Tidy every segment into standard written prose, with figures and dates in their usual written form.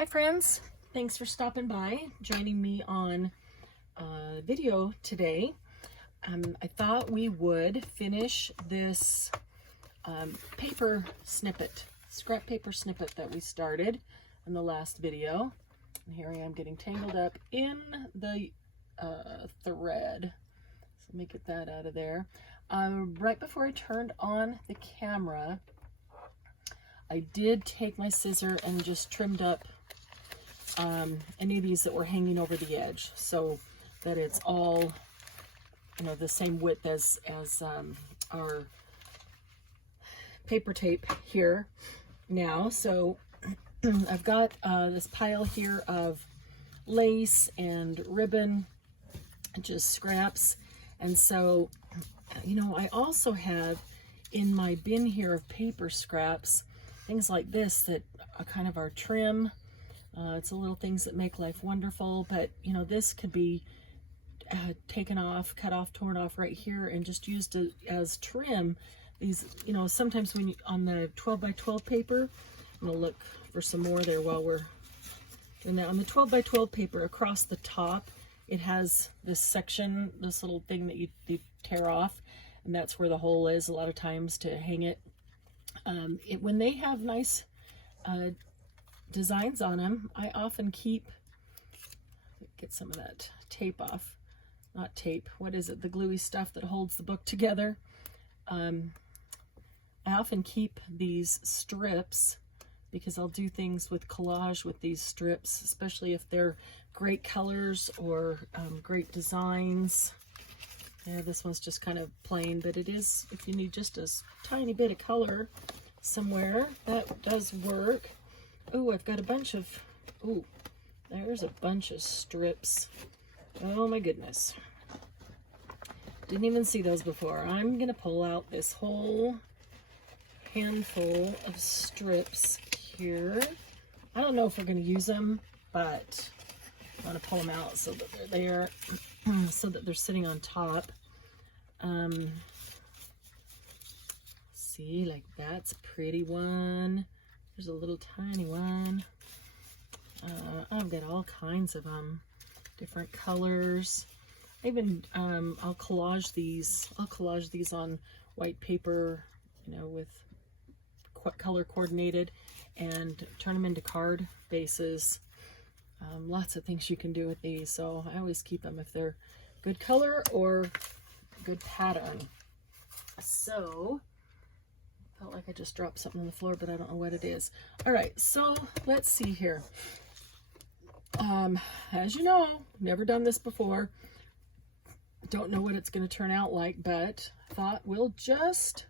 Hi friends, thanks for stopping by, joining me on video today. I thought we would finish this scrap paper snippet that we started in the last video. And here I am getting tangled up in the thread. So let me get that out of there. Right before I turned on the camera, I did take my scissor and just trimmed up any of these that were hanging over the edge, so that it's all, you know, the same width as our paper tape here now. So I've got this pile here of lace and ribbon, just scraps. And so, you know, I also have in my bin here of paper scraps things like this that are kind of our trim. It's the little things that make life wonderful, but you know, this could be taken off, cut off, torn off right here and just used as trim. These, you know, sometimes when you, on the 12 by 12 paper, I'm gonna look for some more there while we're doing that. On the 12 by 12 paper, across the top, it has this section, this little thing that you tear off, and that's where the hole is a lot of times to hang it. When they have nice designs on them, I often get some of that tape off, not tape, what is it, the gluey stuff that holds the book together. I often keep these strips because I'll do things with collage with these strips, especially if they're great colors or great designs. Yeah, this one's just kind of plain, but it is, if you need just a tiny bit of color somewhere, that does work. Oh, I've got a bunch of, oh, there's a bunch of strips. Oh my goodness. Didn't even see those before. I'm gonna pull out this whole handful of strips here. I don't know if we're gonna use them, but I'm gonna pull them out so that they're there, so that they're sitting on top. See, like that's a pretty one. There's a little tiny one. I've got all kinds of different colors. Even I'll collage these. I'll collage these on white paper, you know, with color coordinated, and turn them into card bases. Lots of things you can do with these. So I always keep them if they're good color or good pattern. So felt like I just dropped something on the floor, but I don't know what it is. All right, so let's see here. As you know, never done this before. Don't know what it's going to turn out like, but thought we'll just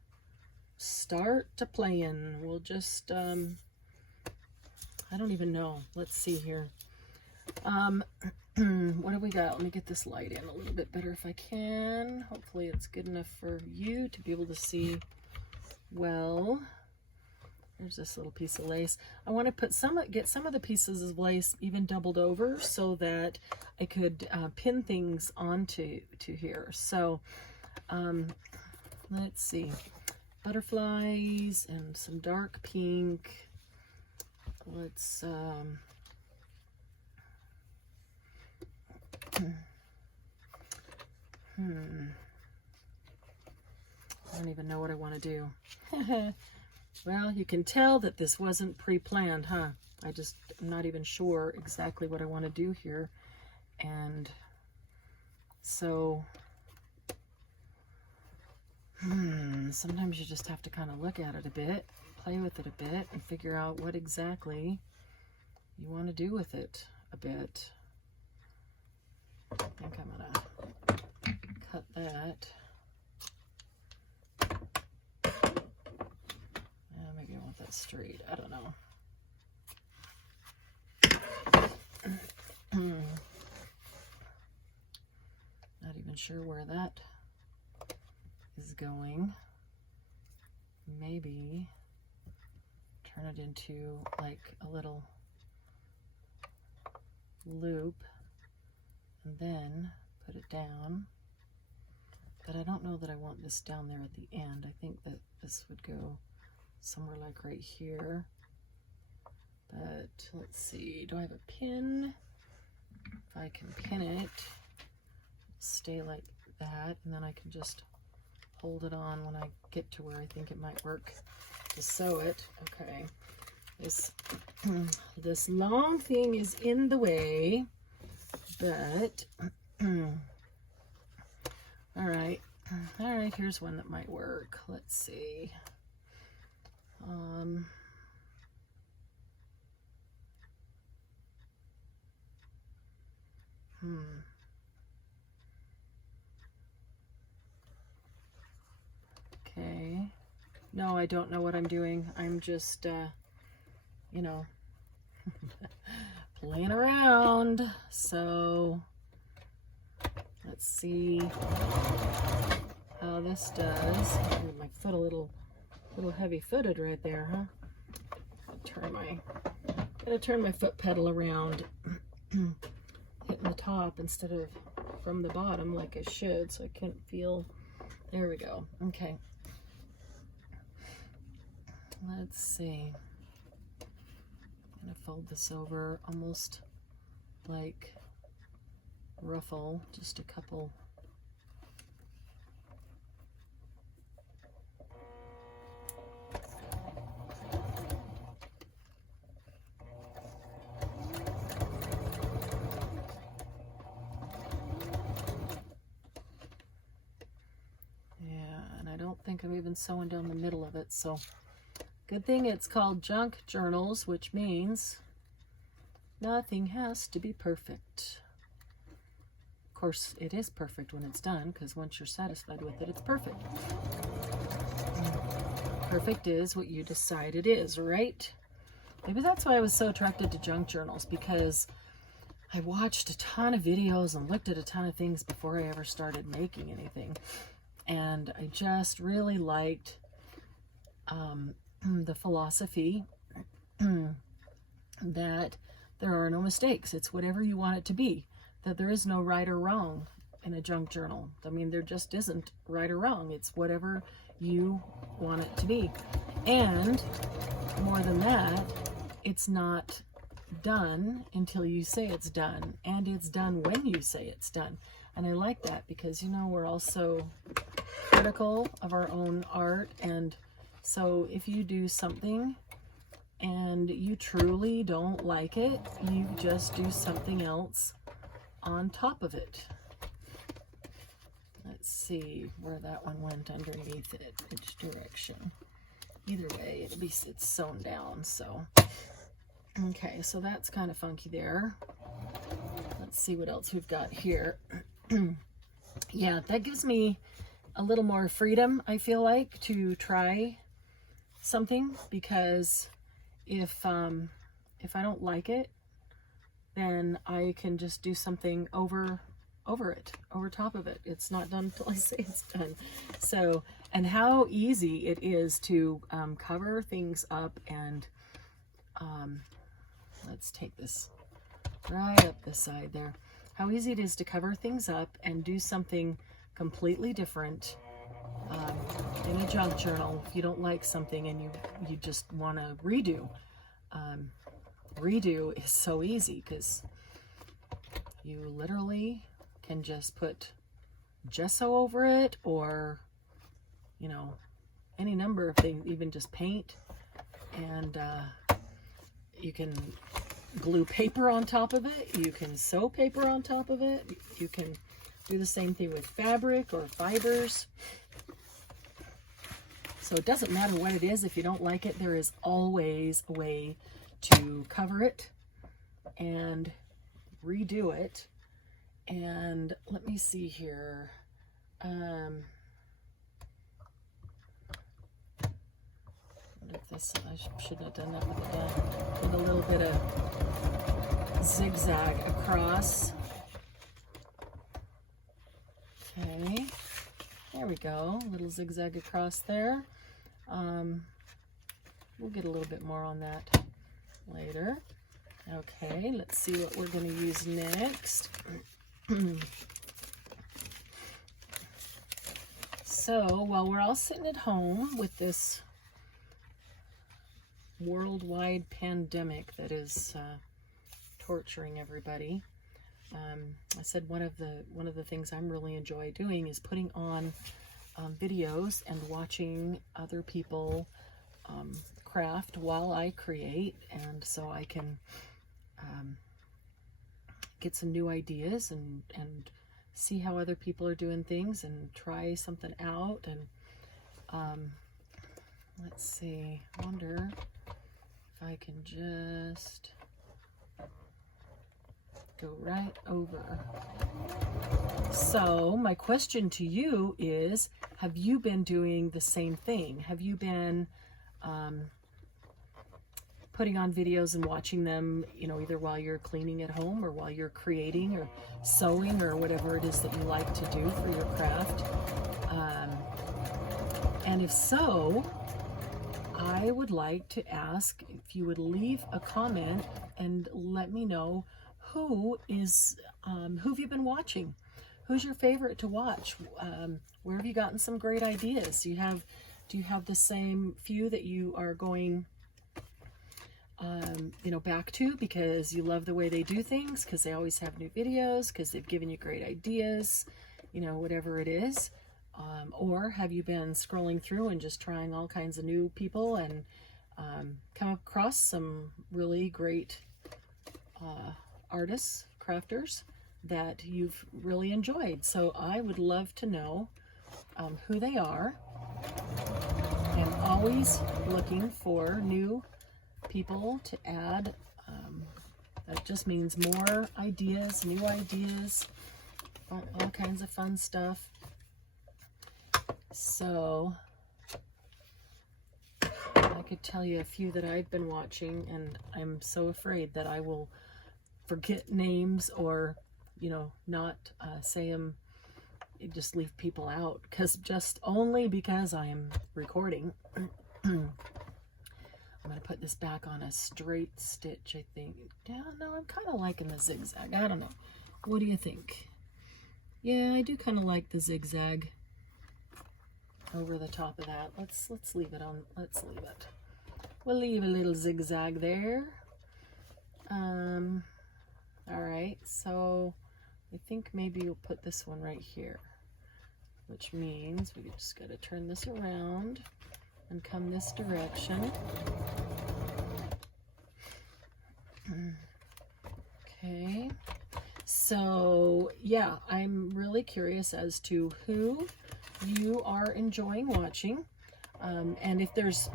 start to playing. We'll just, I don't even know. Let's see here. What do we got? Let me get this light in a little bit better if I can. Hopefully it's good enough for you to be able to see well. There's this little piece of lace. I want to get some of the pieces of lace even doubled over so that I could pin things onto here. So let's see, butterflies and some dark pink. Let's I don't even know what I want to do. Well, you can tell that this wasn't pre-planned, huh? I'm not even sure exactly what I want to do here. And so, sometimes you just have to kind of look at it a bit, play with it a bit, and figure out what exactly you want to do with it a bit. I think I'm gonna cut that. Maybe I want that straight. I don't know. Not even sure where that is going. Maybe turn it into like a little loop and then put it down. But I don't know that I want this down there at the end. I think that this would go somewhere like right here. But let's see, do I have a pin? If I can pin it, stay like that, and then I can just hold it on when I get to where I think it might work to sew it. Okay, this long thing is in the way, but all right, here's one that might work. Let's see. Okay. No, I don't know what I'm doing. I'm just, you know, playing around. So let's see how this does. Oh, my foot a little heavy-footed right there, huh? Gotta turn my foot pedal around, hitting the top instead of from the bottom like I should, so I can't feel. There we go. Okay. Let's see. I'm gonna fold this over almost like ruffle, just a couple. I don't think I'm even sewing down the middle of it, so good thing it's called junk journals, which means nothing has to be perfect. Of course, it is perfect when it's done, because once you're satisfied with it, it's perfect. Perfect is what you decide it is, right? Maybe that's why I was so attracted to junk journals, because I watched a ton of videos and looked at a ton of things before I ever started making anything. And I just really liked the philosophy that there are no mistakes. It's whatever you want it to be. That there is no right or wrong in a junk journal. I mean, there just isn't right or wrong. It's whatever you want it to be. And more than that, it's not done until you say it's done. And it's done when you say it's done. And I like that because, you know, we're also critical of our own art. And so if you do something and you truly don't like it, you just do something else on top of it. Let's see where that one went underneath it, which direction. Either way, it's sewn down. So, okay, so that's kind of funky there. Let's see what else we've got here. Yeah, that gives me a little more freedom, I feel like, to try something, because if I don't like it, then I can just do something over top of it. It's not done until I say it's done. So, and how easy it is to cover things up, and let's take this right up the side there. How easy it is to cover things up and do something completely different in a junk journal if you don't like something and you just want to redo. Redo is so easy because you literally can just put gesso over it, or, you know, any number of things, even just paint, and you can glue paper on top of it, you can sew paper on top of it, you can do the same thing with fabric or fibers. So it doesn't matter what it is. If you don't like it, there is always a way to cover it and redo it. And let me see here. What if this, I shouldn't have done that with a little bit of zigzag across. Okay, there we go, a little zigzag across there. We'll get a little bit more on that later. Okay, let's see what we're going to use next. So while we're all sitting at home with this worldwide pandemic that is torturing everybody. I said one of the things I'm really enjoy doing is putting on videos and watching other people craft while I create, and so I can get some new ideas and see how other people are doing things and try something out. And let's see, I wonder if I can just go right over. So my question to you is, have you been doing the same thing? Have you been putting on videos and watching them, you know, either while you're cleaning at home or while you're creating or sewing or whatever it is that you like to do for your craft? And if so, I would like to ask if you would leave a comment and let me know who have you been watching? Who's your favorite to watch? Where have you gotten some great ideas? Do you have the same few that you are going you know, back to because you love the way they do things, because they always have new videos, because they've given you great ideas, you know, whatever it is? Or have you been scrolling through and just trying all kinds of new people and come across some really great artists, crafters that you've really enjoyed? So I would love to know who they are. I'm always looking for new people to add. That just means more ideas, new ideas, all kinds of fun stuff. So I could tell you a few that I've been watching, and I'm so afraid that I will forget names or, you know, not say them, just leave people out, only because I am recording. I'm going to put this back on a straight stitch, I think. Yeah, no, I'm kind of liking the zigzag. I don't know. What do you think? Yeah, I do kind of like the zigzag over the top of that. Let's leave it on. Let's leave it. We'll leave a little zigzag there. All right, so I think maybe you'll put this one right here, which means we just got to turn this around and come this direction. Okay, so yeah, I'm really curious as to who you are enjoying watching, and if there's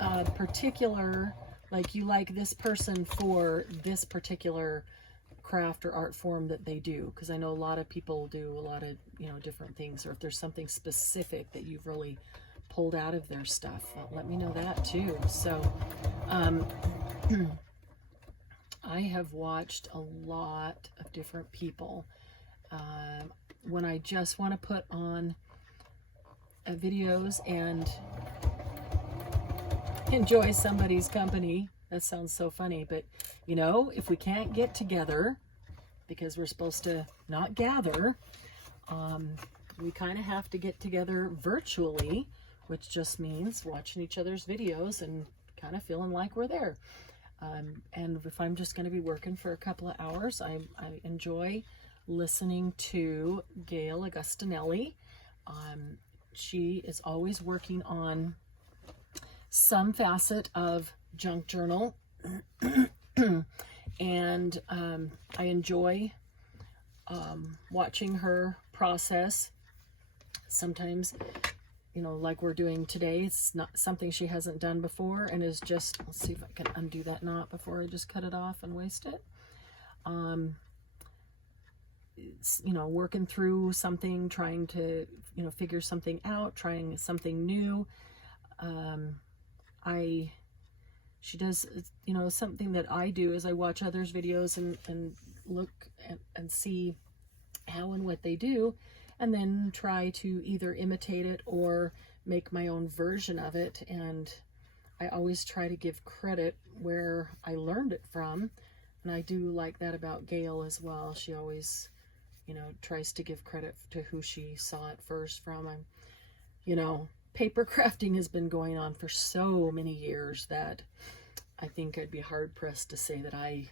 a particular, like you like this person for this particular craft or art form that they do, because I know a lot of people do a lot of, you know, different things, or if there's something specific that you've really pulled out of their stuff, let me know that too. So I have watched a lot of different people. When I just want to put on videos and enjoy somebody's company, that sounds so funny, but you know, if we can't get together because we're supposed to not gather, we kind of have to get together virtually, which just means watching each other's videos and kind of feeling like we're there. And if I'm just going to be working for a couple of hours, I enjoy listening to Gail Augustinelli. She is always working on some facet of junk journal, and I enjoy watching her process. Sometimes, you know, like we're doing today, it's not something she hasn't done before, and is just, let's see if I can undo that knot before I just cut it off and waste it. It's, you know, working through something, trying to, you know, figure something out, trying something new. She does, you know, something that I do is I watch others' videos and look and see how and what they do, and then try to either imitate it or make my own version of it. And I always try to give credit where I learned it from, and I do like that about Gail as well. She always, you know, tries to give credit to who she saw it first from. I'm, you know, paper crafting has been going on for so many years that I think I'd be hard pressed to say that I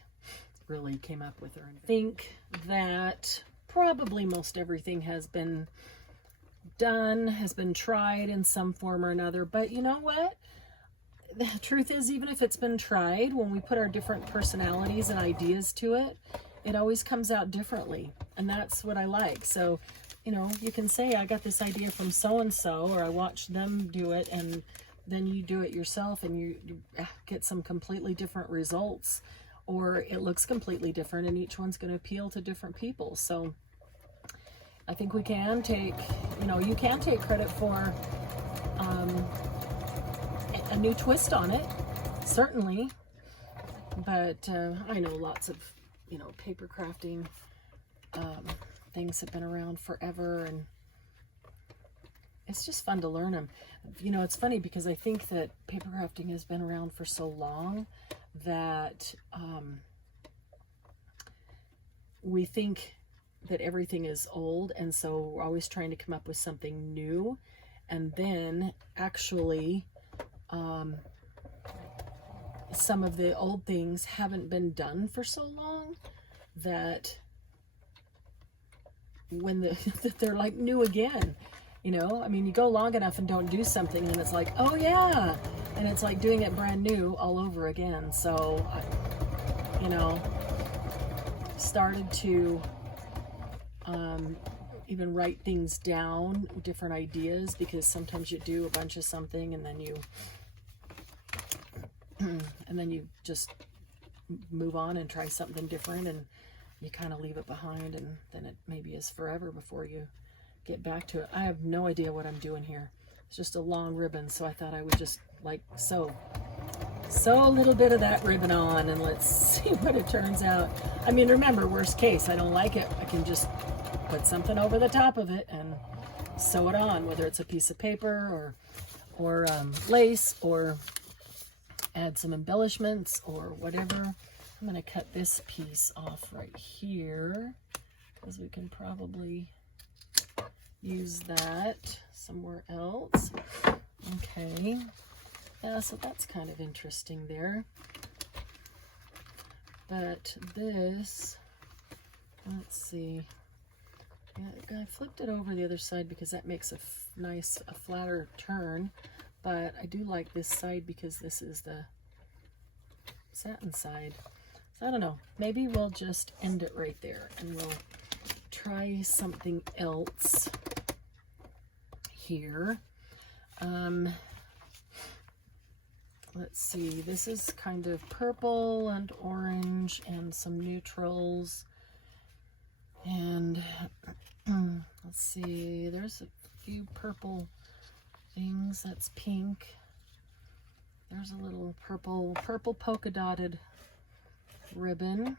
really came up with her. I think that probably most everything has been done, has been tried in some form or another, but you know what? The truth is, even if it's been tried, when we put our different personalities and ideas to it, it always comes out differently, and that's what I like. So, you know, you can say, I got this idea from so-and-so, or I watched them do it, and then you do it yourself, and you get some completely different results, or it looks completely different, and each one's going to appeal to different people. So I think we can take, you know, you can take credit for a new twist on it, certainly. But I know lots of, you know, paper crafting things have been around forever, and it's just fun to learn them. You know, it's funny because I think that paper crafting has been around for so long that we think that everything is old, and so we're always trying to come up with something new, and then actually some of the old things haven't been done for so long that when that they're like new again. You know, I mean, you go long enough and don't do something, and it's like, oh yeah, and it's like doing it brand new all over again. So I, you know, started to even write things down, different ideas, because sometimes you do a bunch of something and then you just move on and try something different, and you kind of leave it behind, and then it maybe is forever before you get back to it. I have no idea what I'm doing here. It's just a long ribbon, so I thought I would just like sew a little bit of that ribbon on, and let's see what it turns out. I mean, remember, worst case, I don't like it, I can just put something over the top of it and sew it on, whether it's a piece of paper or lace, or add some embellishments or whatever. I'm going to cut this piece off right here because we can probably use that somewhere else. Okay, yeah, so that's kind of interesting there. But this, let's see, yeah, I flipped it over the other side because that makes a flatter turn, but I do like this side because this is the satin side. So I don't know, maybe we'll just end it right there, and we'll try something else here. Let's see, this is kind of purple and orange and some neutrals, and let's see, there's a few purple things. That's pink. There's a little purple polka dotted ribbon.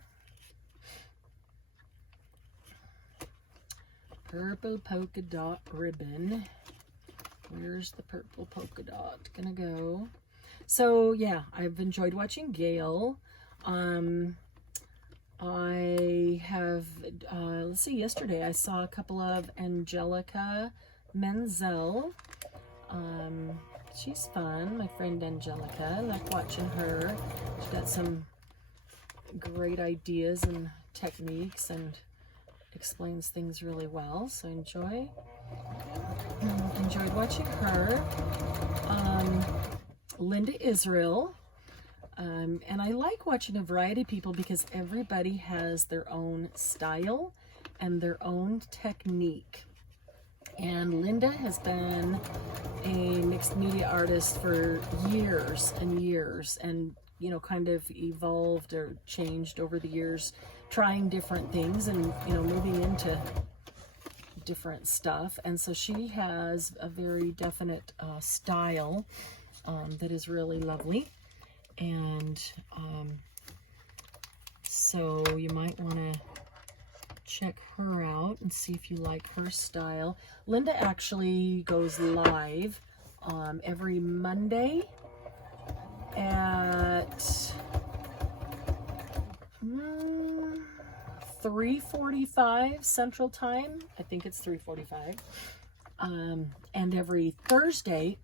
Purple polka dot ribbon. Where's the purple polka dot gonna go? So yeah, I've enjoyed watching Gail. I have, let's see, yesterday I saw a couple of Angelica Menzel. She's fun, my friend Angelica. I like watching her. She's got some great ideas and techniques and explains things really well, so enjoyed watching her. Linda Israel, and I like watching a variety of people because everybody has their own style and their own technique. And Linda has been a mixed media artist for years and years, and you know, kind of evolved or changed over the years, trying different things and, you know, moving into different stuff. And so she has a very definite style that is really lovely. And so you might want to check her out and see if you like her style. Linda actually goes live every Monday at 3:45 Central Time. I think it's 3:45. And every Thursday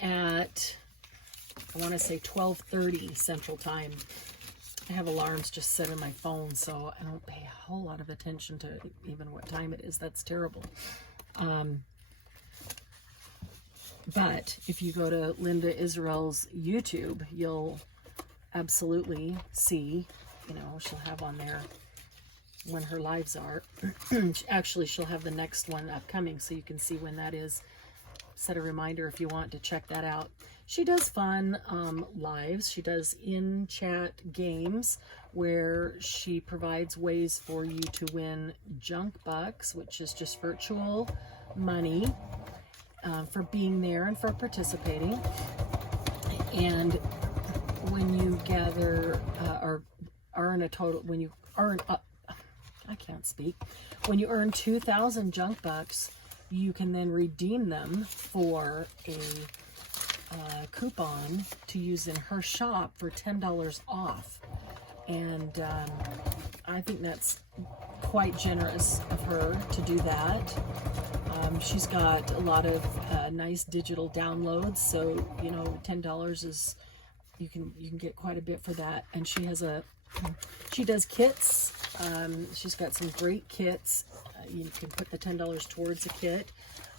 at, I want to say 12:30 Central Time. I have alarms just set on my phone, so I don't pay a whole lot of attention to even what time it is. That's terrible. But if you go to Linda Israel's YouTube, you'll absolutely see, you know, she'll have on there when her lives are. Actually, she'll have the next one upcoming, so you can see when that is. Set a reminder if you want to check that out. She does fun lives. She does in-chat games where she provides ways for you to win junk bucks, which is just virtual money for being there and for participating. And when you gather or earn a total, when you earn I can't speak. When you earn 2,000 junk bucks, you can then redeem them for a coupon to use in her shop for $10 off. And I think that's quite generous of her to do that. She's got a lot of nice digital downloads, so you know, $10 is, you can get quite a bit for that. And she has she does kits. She's got some great kits. You can put the $10 towards a kit.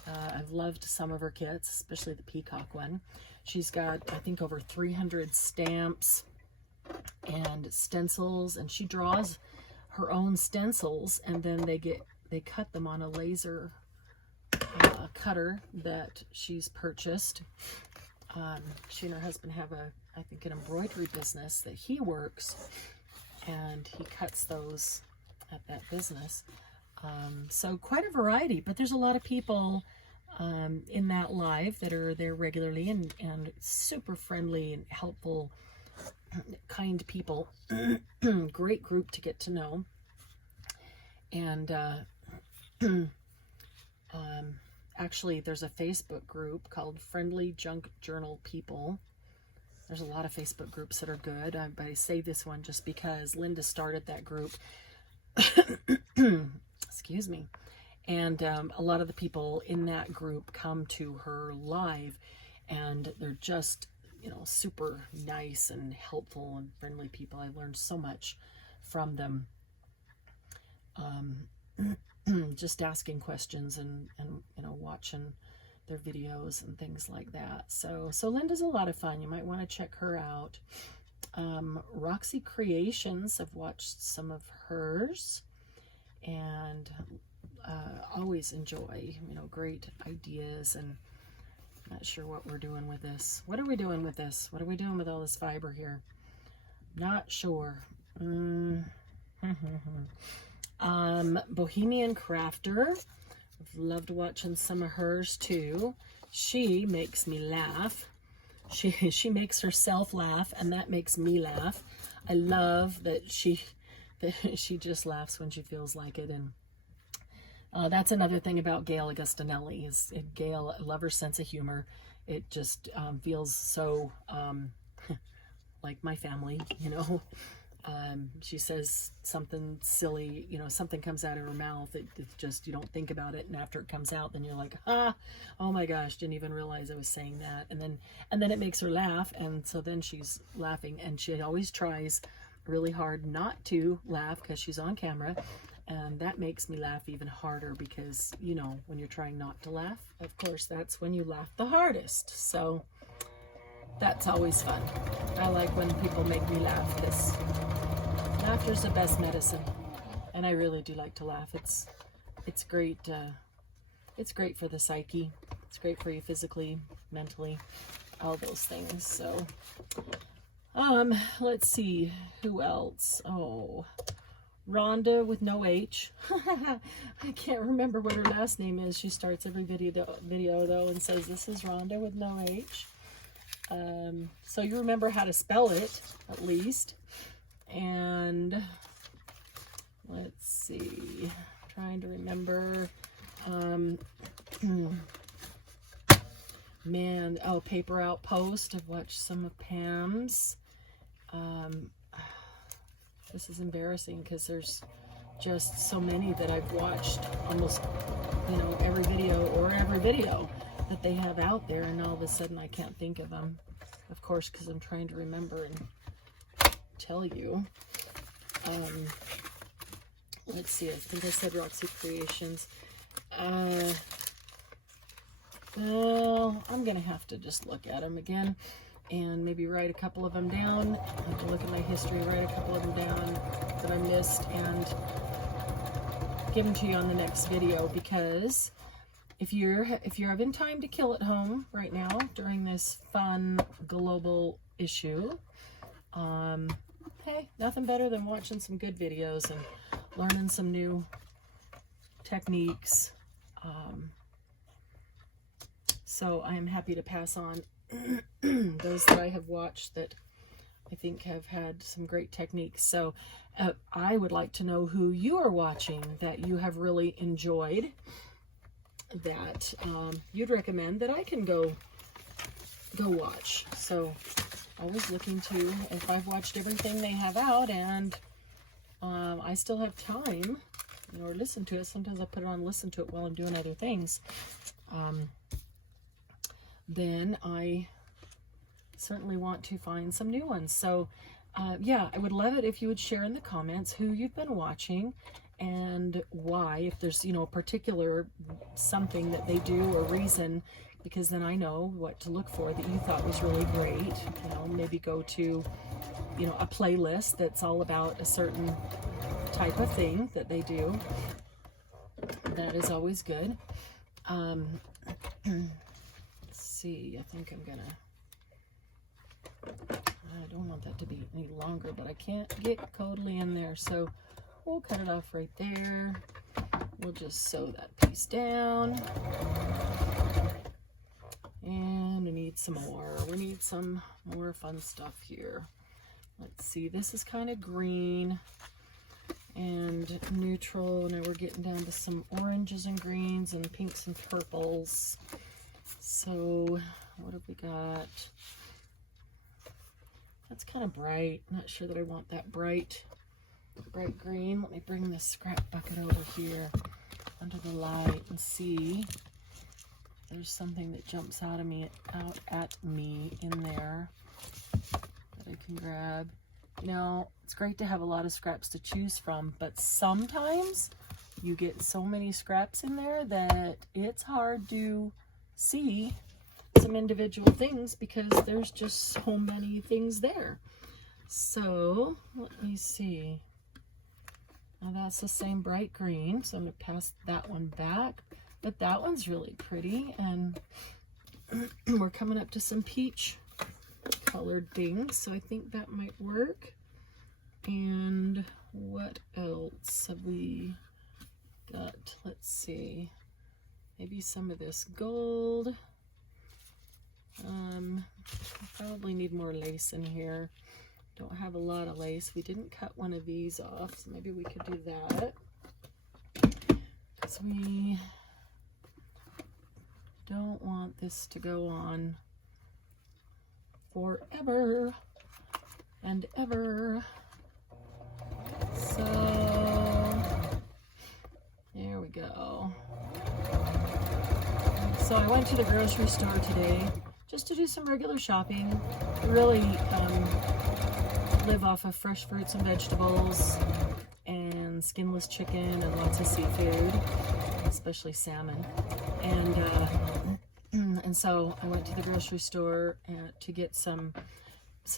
I've loved some of her kits, especially the peacock one. She's got, I think, over 300 stamps and stencils, and she draws her own stencils, and then they cut them on a laser cutter that she's purchased. She and her husband have I think, an embroidery business that he works, and he cuts those at that business. So quite a variety, but there's a lot of people in that live that are there regularly, and super friendly and helpful, kind people. Great group to get to know. And actually, there's a Facebook group called Friendly Junk Journal People. There's a lot of Facebook groups that are good. I say this one just because Linda started that group. Excuse me. And a lot of the people in that group come to her live, and they're just, you know, super nice and helpful and friendly people. I learned so much from them. Just asking questions and you know, watching their videos and things like that. So Linda's a lot of fun. You might want to check her out. Roxy Creations, I've watched some of hers, and always enjoy, you know, great ideas. And not sure what we're doing with this. What are we doing with this? What are we doing with all this fiber here? Not sure. Bohemian Crafter. I've loved watching some of hers too. She makes me laugh. She makes herself laugh, and that makes me laugh. I love that she just laughs when she feels like it. And that's another thing about Gail Augustinelli is Gail, I love her sense of humor. It just feels so like my family, you know. She says something silly, you know, something comes out of her mouth. It's just, you don't think about it, and after it comes out, then you're like, oh my gosh, didn't even realize I was saying that. And then it makes her laugh, and so then she's laughing, and she always tries really hard not to laugh because she's on camera, and that makes me laugh even harder because, you know, when you're trying not to laugh, of course, that's when you laugh the hardest. So that's always fun. I like when people make me laugh, because laughter's the best medicine, and I really do like to laugh. It's great. It's great for the psyche. It's great for you physically, mentally, all those things. So, let's see who else. Oh, Rhonda with no H. I can't remember what her last name is. She starts every video though and says, "This is Rhonda with no H." So you remember how to spell it, at least. And let's see, trying to remember, man, oh, Paper Outpost. I've watched some of Pam's. This is embarrassing because there's just so many that I've watched almost, you know, every video that they have out there, and all of a sudden I can't think of them, of course, because I'm trying to remember and tell you. Let's see, I think I said Roxy Creations. Well, I'm gonna have to just look at them again and maybe write a couple of them down. I have to look at my history, write a couple of them down that I missed, and give them to you on the next video, because if you're having time to kill at home right now during this fun global issue, hey, nothing better than watching some good videos and learning some new techniques. So I am happy to pass on those that I have watched that I think have had some great techniques. So I would like to know who you are watching that you have really enjoyed, that you'd recommend that I can go watch. So always looking to, if I've watched everything they have out and I still have time, you know, or listen to it. Sometimes I put it on and listen to it while I'm doing other things. Then I certainly want to find some new ones. So yeah, I would love it if you would share in the comments who you've been watching and why, if there's, you know, a particular something that they do or reason, because then I know what to look for that you thought was really great. You know, maybe go to, you know, a playlist that's all about a certain type of thing that they do. That is always good. Let's see, I think I'm gonna, I don't want that to be any longer, but I can't get totally in there, so we'll cut it off right there. We'll just sew that piece down. And we need some more. We need some more fun stuff here. Let's see, this is kind of green and neutral. Now we're getting down to some oranges and greens and pinks and purples. So what have we got? That's kind of bright. I'm not sure that I want that bright green. Let me bring this scrap bucket over here under the light and see if there's something that jumps out at me in there that I can grab. You know, it's great to have a lot of scraps to choose from, but sometimes you get so many scraps in there that it's hard to see some individual things because there's just so many things there. So let me see. Now that's the same bright green, so I'm going to pass that one back, but that one's really pretty, and we're coming up to some peach colored things, so I think that might work. And what else have we got? Let's see, maybe some of this gold. Probably need more lace in here. Don't have a lot of lace. We didn't cut one of these off, so maybe we could do that, because we don't want this to go on forever and ever. So there we go. So I went to the grocery store today just to do some regular shopping. Really live off of fresh fruits and vegetables and skinless chicken and lots of seafood, especially salmon. And so I went to the grocery store to get some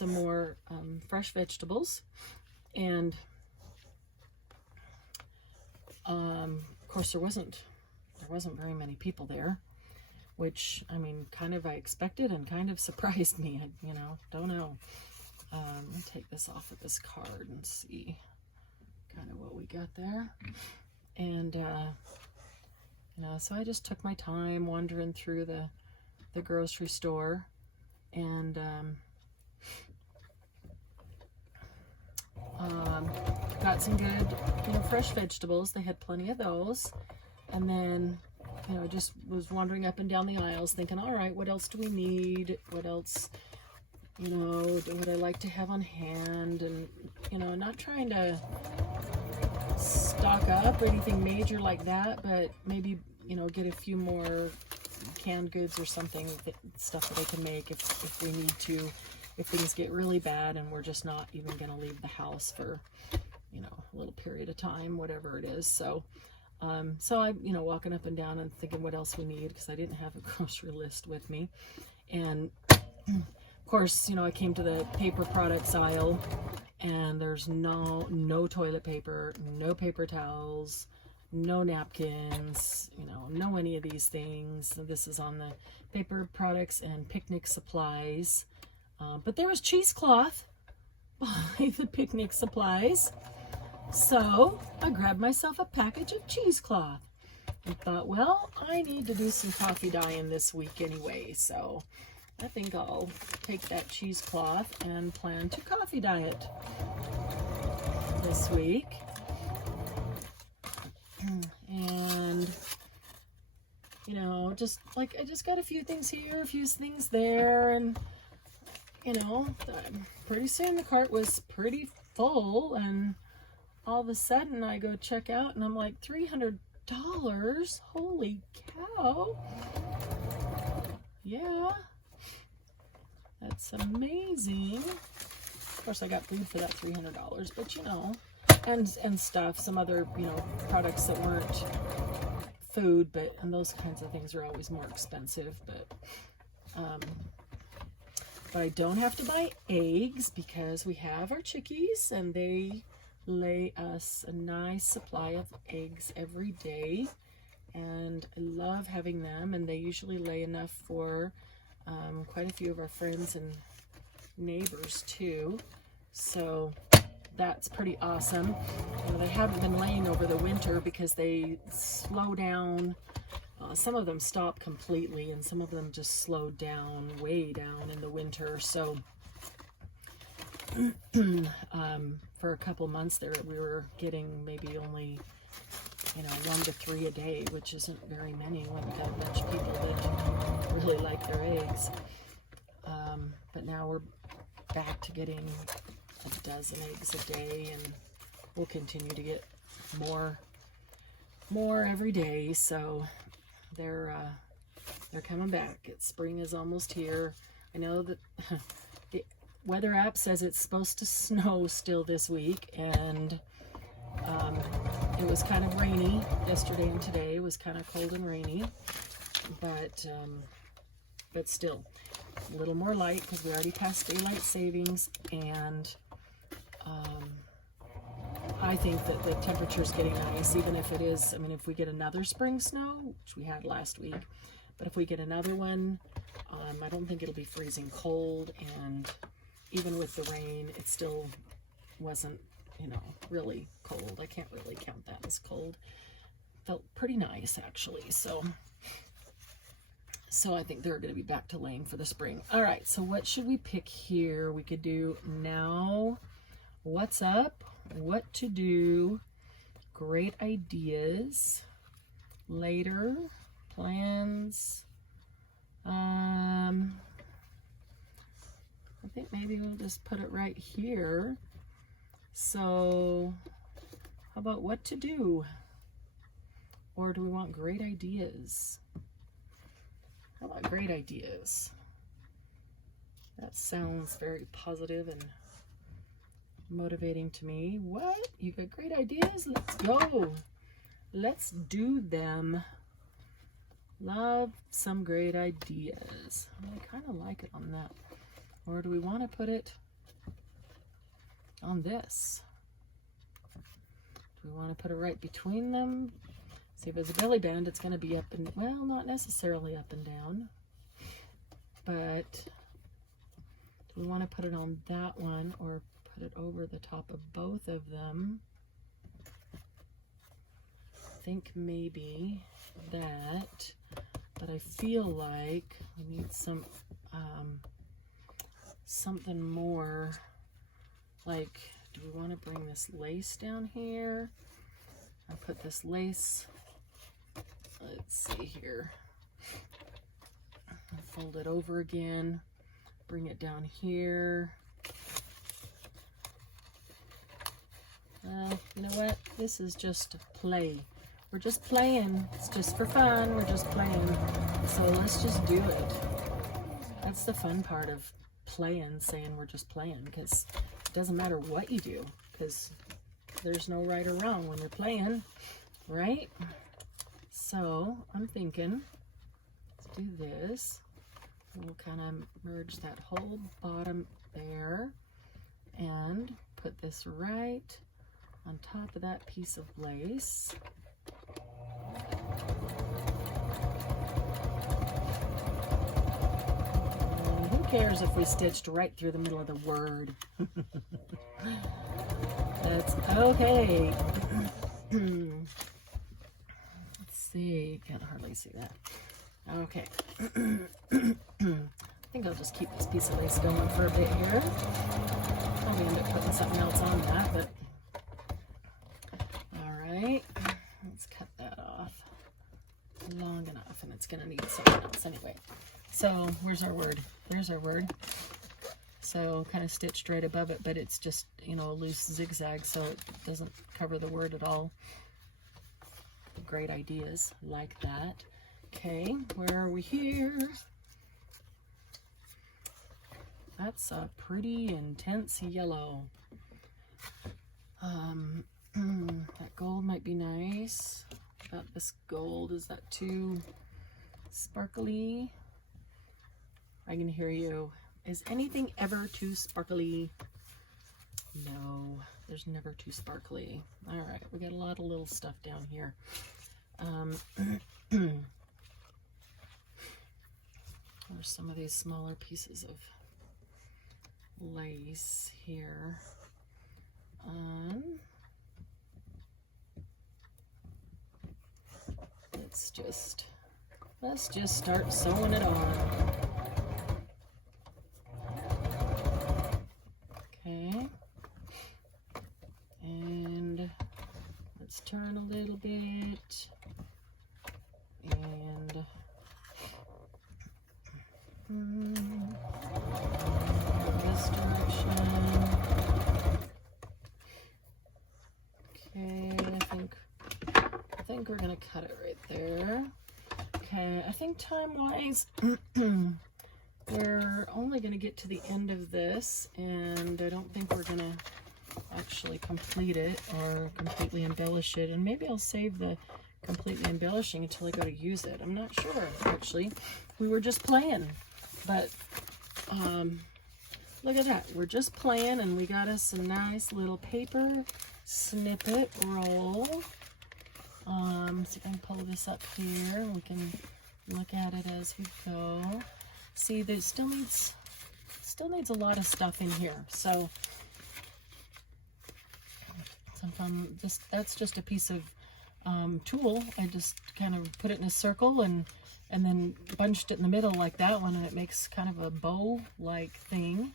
more fresh vegetables, and of course there wasn't very many people there, which, I mean, kind of I expected and kind of surprised me. You know, don't know. Let me take this off of this card and see kind of what we got there. And you know, so I just took my time wandering through the grocery store, and got some good, you know, fresh vegetables. They had plenty of those. And then, you know, just was wandering up and down the aisles thinking, all right, what else do we need? What else, you know, would I like to have on hand? And, you know, not trying to stock up or anything major like that, but maybe, you know, get a few more canned goods or something, stuff that I can make if we need to, if things get really bad and we're just not even going to leave the house for, you know, a little period of time, whatever it is. So so I'm, you know, walking up and down and thinking what else we need, because I didn't have a grocery list with me. And of course, you know, I came to the paper products aisle, and there's no toilet paper, no paper towels, no napkins, you know, no any of these things. So this is on the paper products and picnic supplies. But there was cheesecloth by the picnic supplies. So I grabbed myself a package of cheesecloth and thought, well, I need to do some coffee dyeing this week anyway. So I think I'll take that cheesecloth and plan to coffee dye it this week. And, you know, just like, I just got a few things here, a few things there, and, you know, pretty soon the cart was pretty full, and all of a sudden I go check out and I'm like, $300? Holy cow. Yeah, that's amazing. Of course I got food for that $300, but you know, and stuff, some other, you know, products that weren't food, and those kinds of things are always more expensive, but I don't have to buy eggs because we have our chickies and they lay us a nice supply of eggs every day, and I love having them, and they usually lay enough for quite a few of our friends and neighbors too, so that's pretty awesome. You know, they haven't been laying over the winter because they slow down. Some of them stop completely, and some of them just slow down, way down in the winter. So for a couple months there, we were getting maybe only, you know, 1 to 3 a day, which isn't very many when we got a bunch of people that really like their eggs. But now we're back to getting a dozen eggs a day, and we'll continue to get more every day. So they're coming back. Spring is almost here. I know that the weather app says it's supposed to snow still this week, and it was kind of rainy yesterday and today. It was kind of cold and rainy, but still a little more light because we already passed daylight savings, and I think that the temperature's getting nice, even if it is, I mean, if we get another spring snow, which we had last week, but if we get another one, I don't think it'll be freezing cold, and even with the rain, it still wasn't, you know, really cold. I can't really count that as cold. Felt pretty nice, actually, so I think they're going to be back to laying for the spring. All right, so what should we pick here? We could do now, what's up, what to do, great ideas, later, plans. I think maybe we'll just put it right here. So how about what to do? Or do we want great ideas? How about great ideas? That sounds very positive and motivating to me. What? You got great ideas? Let's go. Let's do them. Love some great ideas. I kind of like it on that. Or do we want to put it on this? Do we want to put it right between them? See, if it's a belly band, it's going to be up and, well, not necessarily up and down. But do we want to put it on that one or put it over the top of both of them? I think maybe that, but I feel like we need some something more, like, do we want to bring this lace down here? I put this lace, let's see here, I'll fold it over again, bring it down here. You know what? This is just play. We're just playing. It's just for fun. We're just playing. So let's just do it. That's the fun part of playing, saying we're just playing, because it doesn't matter what you do, because there's no right or wrong when we're playing, right? So I'm thinking, let's do this. We'll kind of merge that whole bottom there and put this right on top of that piece of lace. And who cares if we stitched right through the middle of the word? That's okay. Let's see, can't hardly see that. Okay. I think I'll just keep this piece of lace going for a bit here. Probably end up putting something else on that, but all right. Let's cut that off long enough, and it's gonna need something else anyway. So where's our word? There's our word. So kind of stitched right above it, but it's just, you know, a loose zigzag, so it doesn't cover the word at all. Great ideas like that. Okay, where are we here? That's a pretty intense yellow. That gold might be nice. About this gold, is that too sparkly? I can hear you. Is anything ever too sparkly? No, there's never too sparkly. All right, we got a lot of little stuff down here. There's some of these smaller pieces of lace here. Let's just start sewing it on. Okay. And let's turn a little bit. And this direction. Okay, I think we're gonna cut it right there. Okay, I think time-wise, we're only gonna get to the end of this, and I don't think we're gonna actually complete it or completely embellish it. And maybe I'll save the completely embellishing until I go to use it. I'm not sure, actually. We were just playing, but look at that. We're just playing, and we got us a nice little paper snippet roll. See if I can pull this up here. We can look at it as we go. See, there still needs a lot of stuff in here. So that's just a piece of tulle. I just kind of put it in a circle and then bunched it in the middle like that one, and it makes kind of a bow-like thing.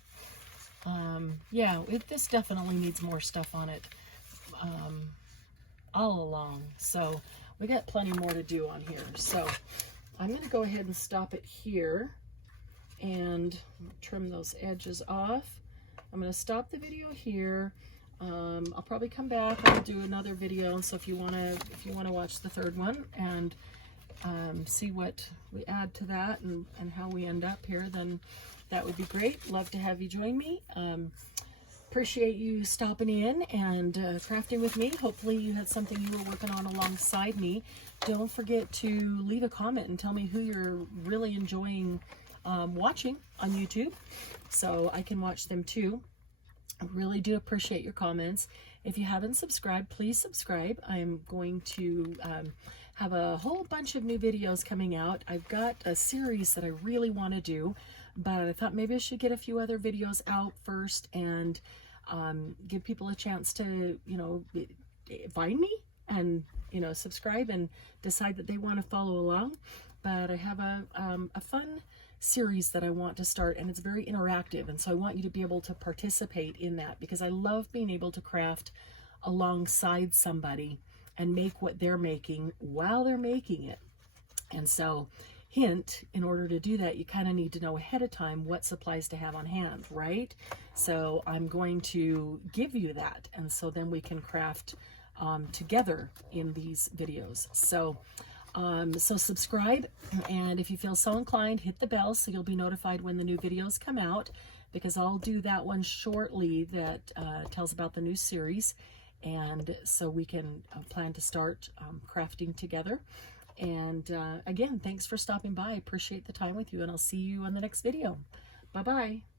Yeah, this definitely needs more stuff on it all along. So we got plenty more to do on here. So I'm going to go ahead and stop it here and trim those edges off. I'm going to stop the video here. I'll probably come back and do another video. So if you want to watch the third one and see what we add to that and how we end up here, then that would be great. Love to have you join me. Appreciate you stopping in and crafting with me. Hopefully you had something you were working on alongside me. Don't forget to leave a comment and tell me who you're really enjoying watching on YouTube, so I can watch them too. I really do appreciate your comments. If you haven't subscribed, please subscribe. I'm going to have a whole bunch of new videos coming out. I've got a series that I really want to do, but I thought maybe I should get a few other videos out first and give people a chance to, you know, find me and, you know, subscribe and decide that they want to follow along. But I have a fun series that I want to start, and it's very interactive, and so I want you to be able to participate in that, because I love being able to craft alongside somebody and make what they're making while they're making it. And so, hint, in order to do that, you kind of need to know ahead of time what supplies to have on hand, right? So I'm going to give you that, and so then we can craft together in these videos. So subscribe, and if you feel so inclined, hit the bell so you'll be notified when the new videos come out, because I'll do that one shortly that tells about the new series, and so we can plan to start crafting together. And again, thanks for stopping by. I appreciate the time with you, and I'll see you on the next video. Bye-bye.